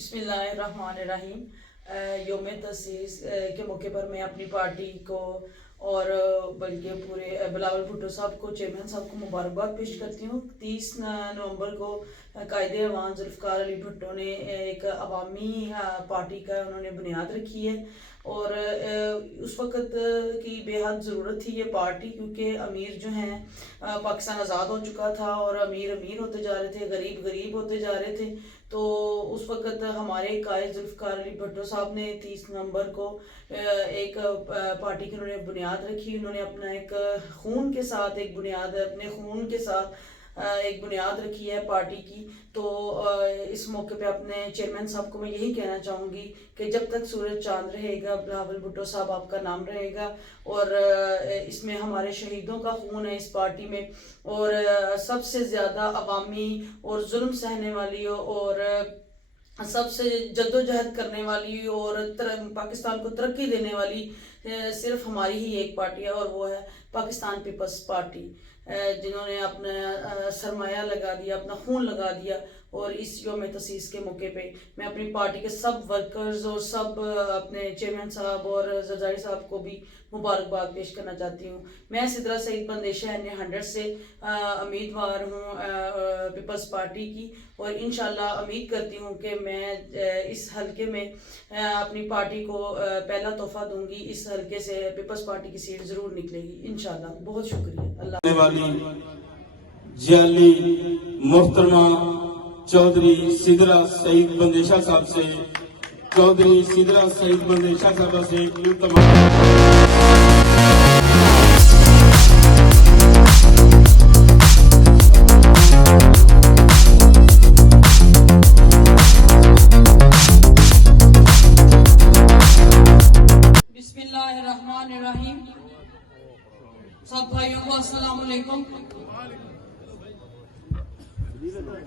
बिस्मिल्लाहिर्रहमानिर्रहीम। योम तसीस के मौके पर मैं अपनी पार्टी को और बल्कि पूरे बिलावल भुट्टो साहब को, चेयरमैन साहब को मुबारकबाद पेश करती हूँ। 30 नवंबर को कायदे अवान जुल्फ़िकार अली भुट्टो ने एक अवामी पार्टी का उन्होंने बुनियाद रखी है और उस वक़्त की बेहद ज़रूरत थी ये पार्टी, क्योंकि अमीर जो हैं पाकिस्तान आज़ाद हो चुका था और अमीर अमीर होते जा रहे थे, गरीब गरीब होते जा रहे थे। तो उस वक़्त हमारे कायद जुल्फ़िकार अली भुट्टो साहब ने 30 नवंबर को एक पार्टी की उन्होंने बुनियाद रखी। उन्होंने अपना एक खून के साथ एक बुनियाद अपने खून के साथ एक बुनियाद रखी है पार्टी की। तो इस मौके पे अपने चेयरमैन साहब को मैं यही कहना चाहूँगी कि जब तक सूरज चांद रहेगा बिलावल भुट्टो साहब आपका नाम रहेगा और इसमें हमारे शहीदों का खून है इस पार्टी में, और सबसे ज़्यादा अवामी और जुल्म सहने वाली और सबसे जद्दोजहद करने वाली और पाकिस्तान को तरक्की देने वाली सिर्फ हमारी ही एक पार्टी है और वो है पाकिस्तान पीपल्स पार्टी, जिन्होंने अपना सरमाया लगा दिया, अपना खून लगा दिया। और इस योम तसीस के मौके पे मैं अपनी पार्टी के सब वर्कर्स और सब अपने चेयरमैन साहब और जरदारी साहब को भी मुबारकबाद पेश करना चाहती हूँ। मैं सिद्रा सईद बंदेशा एन 100 से उम्मीदवार हूँ पीपल्स पार्टी की, और इंशाल्लाह उम्मीद करती हूँ कि मैं इस हलके में अपनी पार्टी को पहला तोहफा दूंगी। इस हलके से पीपल्स पार्टी की सीट जरूर निकलेगी इंशाल्लाह। बहुत शुक्रिया। अल्लाह। जियाली मोहतरमा चौधरी सिदरा सईद बंदेशा साहब से, चौधरी सिदरा सईद बंदेशा साहब से बिस्मिल्लाहिर्रहमानिर्रहीम। सब भाइयों को अस्सलाम वालेकुम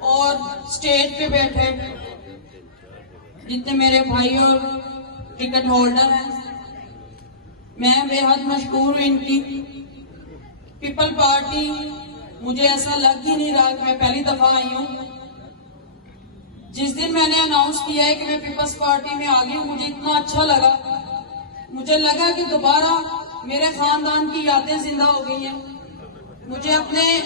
और स्टेज पे बैठे जितने मेरे भाई और टिकट होल्डर हैं, मैं बेहद मशहूर हूँ इनकी। पीपल पार्टी मुझे ऐसा लग ही नहीं रहा कि मैं पहली दफा आई हूँ। जिस दिन मैंने अनाउंस किया है कि मैं पीपल्स पार्टी में आ गई हूँ, मुझे इतना अच्छा लगा। मुझे लगा कि दोबारा मेरे खानदान की यादें जिंदा हो गई हैं। मुझे अपने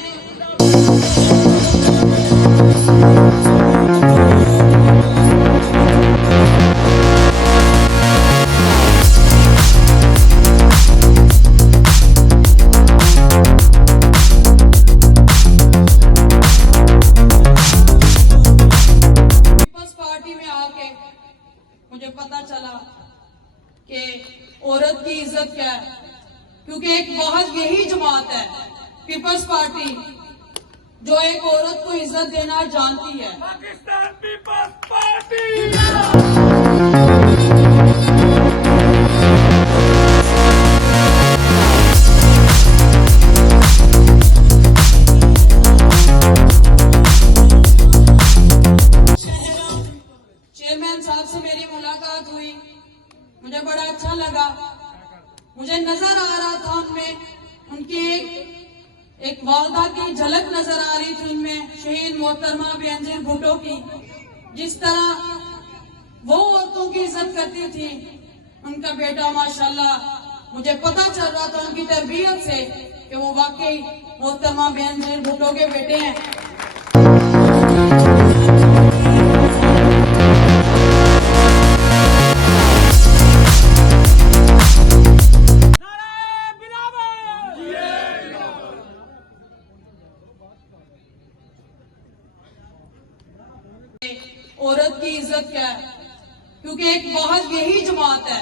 पीपल्स पार्टी में आके मुझे पता चला कि औरत की इज्जत क्या है, क्योंकि एक बहुत यही जमात है पीपल्स पार्टी जो एक औरत को इज्जत देना जानती है। Pakistan peoples party. चेयरमैन साहब से मेरी मुलाकात हुई, मुझे बड़ा अच्छा लगा। मुझे नजर आ रहा था उनमें उनकी एक वालदा की झलक नजर आ रही थी उनमें, शहीद मोहतरमा बेनजीर भुट्टो की। जिस तरह वो औरतों की इज्जत करती थी, उनका बेटा माशाल्लाह मुझे पता चल रहा था उनकी तरबियत से कि वो वाकई मोहतरमा बेनजीर भुट्टो के बेटे हैं। औरत की इज्जत क्या है, क्योंकि एक बहुत यही जमात है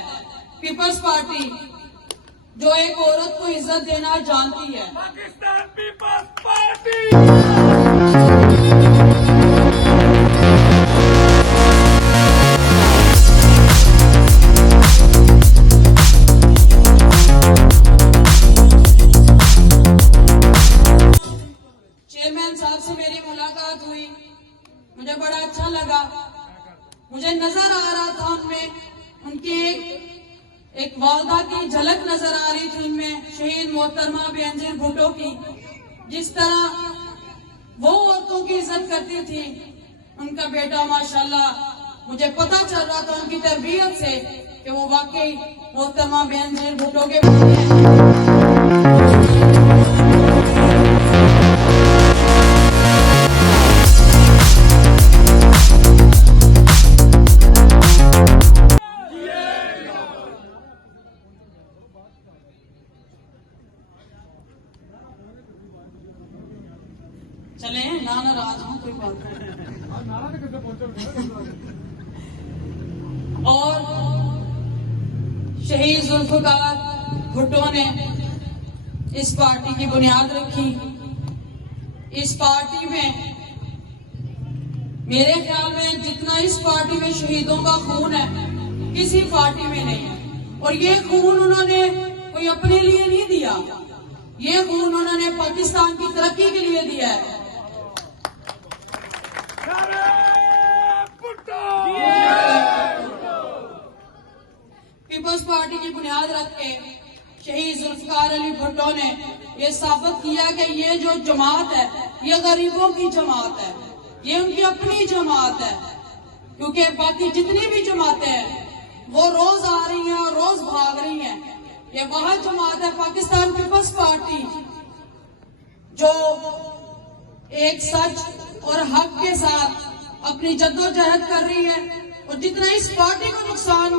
पीपल्स पार्टी जो एक औरत को इज्जत देना जानती है। Pakistan peoples party. चेयरमैन साहब से मेरी मुलाकात हुई, मुझे बड़ा अच्छा लगा। मुझे नजर आ रहा था उनमें उनकी एक वालदा की झलक नजर आ रही थी उनमें, शहीद मोहतरमा बेनजीर भुट्टो की। जिस तरह वो औरतों की इज्जत करती थी, उनका बेटा माशाल्लाह मुझे पता चल रहा था उनकी तरबियत से कि वो वाकई मोहतरमा बेनजीर भुट्टो के बेटे हैं। चले ना नाराज हूं, कोई बात नहीं। और शहीद जुल्फकार भुट्टो ने इस पार्टी की बुनियाद रखी। इस पार्टी में मेरे ख्याल में जितना इस पार्टी में शहीदों का खून है किसी पार्टी में नहीं है। और ये खून उन्होंने कोई अपने लिए नहीं दिया, ये खून उन्होंने पाकिस्तान की तरक्की के लिए दिया है। पीपल्स पार्टी की बुनियाद रख के शहीद जुल्फकार अली भुट्टो ने यह साबित किया कि ये जो जमात है ये गरीबों की जमात है, ये उनकी अपनी जमात है। क्योंकि बाकी जितनी भी जमातें हैं वो रोज आ रही हैं और रोज भाग रही हैं। ये वह जमात है पाकिस्तान पीपल्स पार्टी जो एक सच और हक के साथ अपनी जद्दोजहद कर रही है। और जितना इस पार्टी को नुकसान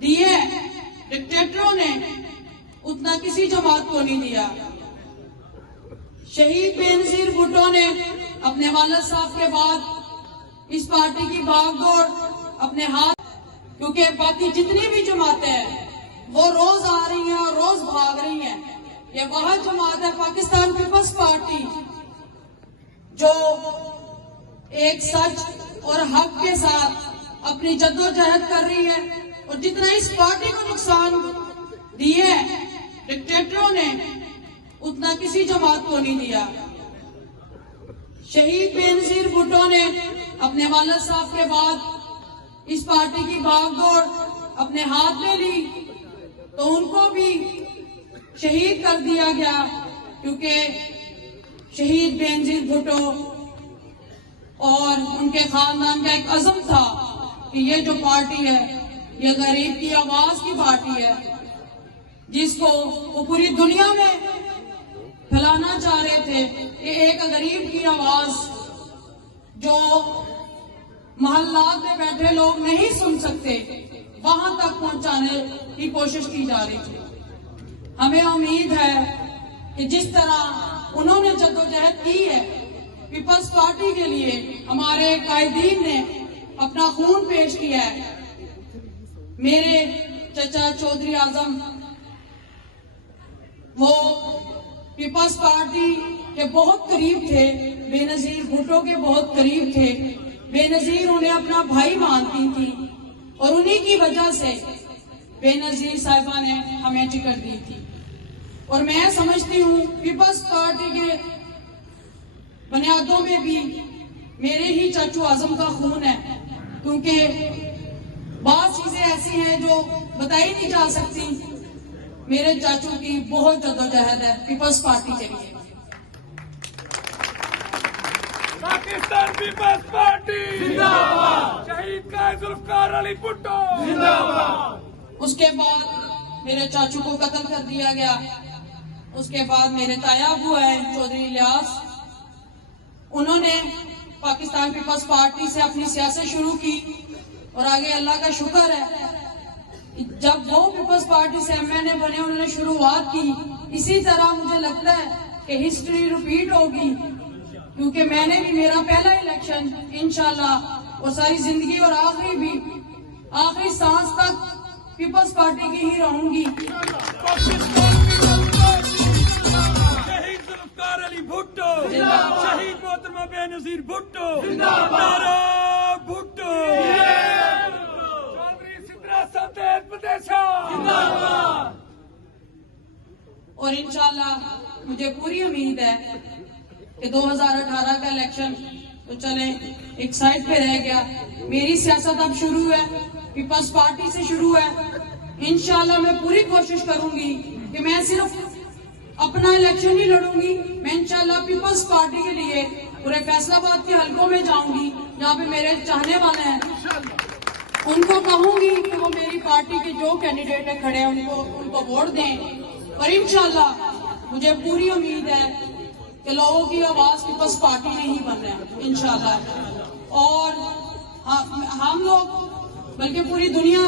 दिए डिक्टेटरों ने उतना किसी जमात को नहीं दिया। शहीद बेनजीर भुट्टो ने अपने वालिद साहब के बाद इस पार्टी की भागदौड़ अपने हाथ, क्योंकि बाकी जितनी भी जमातें हैं वो रोज आ रही हैं और रोज भाग रही हैं। ये वह जमात है पाकिस्तान पीपल्स पार्टी जो एक सच और हक के साथ अपनी जद्दोजहद कर रही है। और जितना इस पार्टी को नुकसान दिए डिक्टेटरों ने उतना किसी जमात को नहीं दिया। शहीद बेनजीर भुट्टो ने अपने वालिद साहब के बाद इस पार्टी की भागदौड़ अपने हाथ में ली तो उनको भी शहीद कर दिया गया। क्योंकि शहीद बेनजीर भुट्टो और उनके खानदान का एक अज़म था कि ये जो पार्टी है ये गरीब की आवाज की पार्टी है, जिसको वो पूरी दुनिया में फैलाना चाह रहे थे कि एक गरीब की आवाज जो मोहल्लात में बैठे लोग नहीं सुन सकते वहां तक पहुंचाने की कोशिश की जा रही थी। हमें उम्मीद है कि जिस तरह उन्होंने जद्दोजहद की है पीपल्स पार्टी के लिए, हमारे कायदीन ने अपना खून पेश किया है। मेरे चचा चौधरी आजम वो पीपल्स पार्टी के बहुत करीब थे, बेनजीर भुट्टो के बहुत करीब थे। बेनजीर उन्हें अपना भाई मानती थी और उन्हीं की वजह से बेनजीर साहिबा ने हमें टिकट दी थी। और मैं समझती हूँ पीपल्स पार्टी के बुनियादों में भी मेरे ही चाचू आजम का खून है। क्योंकि बहुत चीजें ऐसी हैं जो बताई नहीं जा सकती। मेरे चाचू की बहुत जद्दोजहद है पीपल्स पार्टी के लिए। पाकिस्तान पीपल्स पार्टी जिंदाबाद। शहीद का जुल्फकार अली भुट्टो जिंदाबाद। उसके बाद मेरे चाचू को कत्ल कर दिया गया। उसके बाद मेरे ताया हुआ है चौधरी इलियास, उन्होंने पाकिस्तान पीपल्स पार्टी से अपनी सियासत शुरू की। और आगे अल्लाह का शुक्र है जब वो पीपल्स पार्टी से MNA बने उन्होंने शुरुआत की। इसी तरह मुझे लगता है कि हिस्ट्री रिपीट होगी, क्योंकि मैंने भी मेरा पहला इलेक्शन इंशाल्लाह और सारी जिंदगी और आखिरी सांस तक पीपल्स पार्टी की ही रहूंगी। शहीद जुल्फकार अली भुट्टो जिंदाबाद। शहीद मोहतरमा बेनजीर भुट्टो जिंदाबाद। भुट्टो चौधरी सिद्रा सतेज प्रदेशा जिंदाबाद। और इंशाल्लाह मुझे पूरी उम्मीद है कि 2018 का इलेक्शन तो चले एक साइड पे रह गया, मेरी सियासत अब शुरू है, पीपल्स पार्टी से शुरू है। इंशाल्लाह मैं पूरी कोशिश करूंगी कि मैं सिर्फ अपना इलेक्शन ही लड़ूंगी, मैं इंशाल्लाह पीपल्स पार्टी के लिए पूरे फैसलाबाद के हलकों में जाऊंगी जहाँ पे मेरे चाहने वाले हैं। उनको कहूंगी कि वो मेरी पार्टी के जो कैंडिडेट है खड़े हैं उनको वोट दें। और इंशाल्लाह मुझे पूरी उम्मीद है कि लोगों की आवाज की बस पार्टी नहीं बन रहे हैं इंशाल्लाह। और हम लोग बल्कि पूरी दुनिया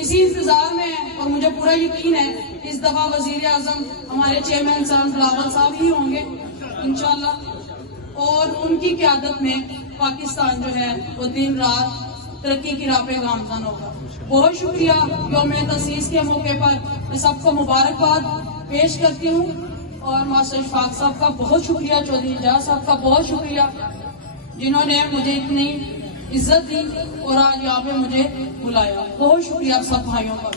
इसी इंतजार में है और मुझे पूरा यकीन है इस दफा वजीर आजम हमारे चेयरमैन सर बिलावल साहब ही होंगे इंशाल्लाह। और उनकी क़यादत में पाकिस्तान जो है वो दिन रात तरक्की की राह पे गामजन होगा। बहुत शुक्रिया। यौम तसीस के मौके पर मैं सबको मुबारकबाद पेश करती हूँ और मास्टर इशफाक साहब का बहुत शुक्रिया, चौधरी एजाज साहब का बहुत शुक्रिया जिन्होंने मुझे इतनी इज्जत दी और आज यहाँ पे मुझे बुलाया। बहुत शुक्रिया आप सब भाइयों का।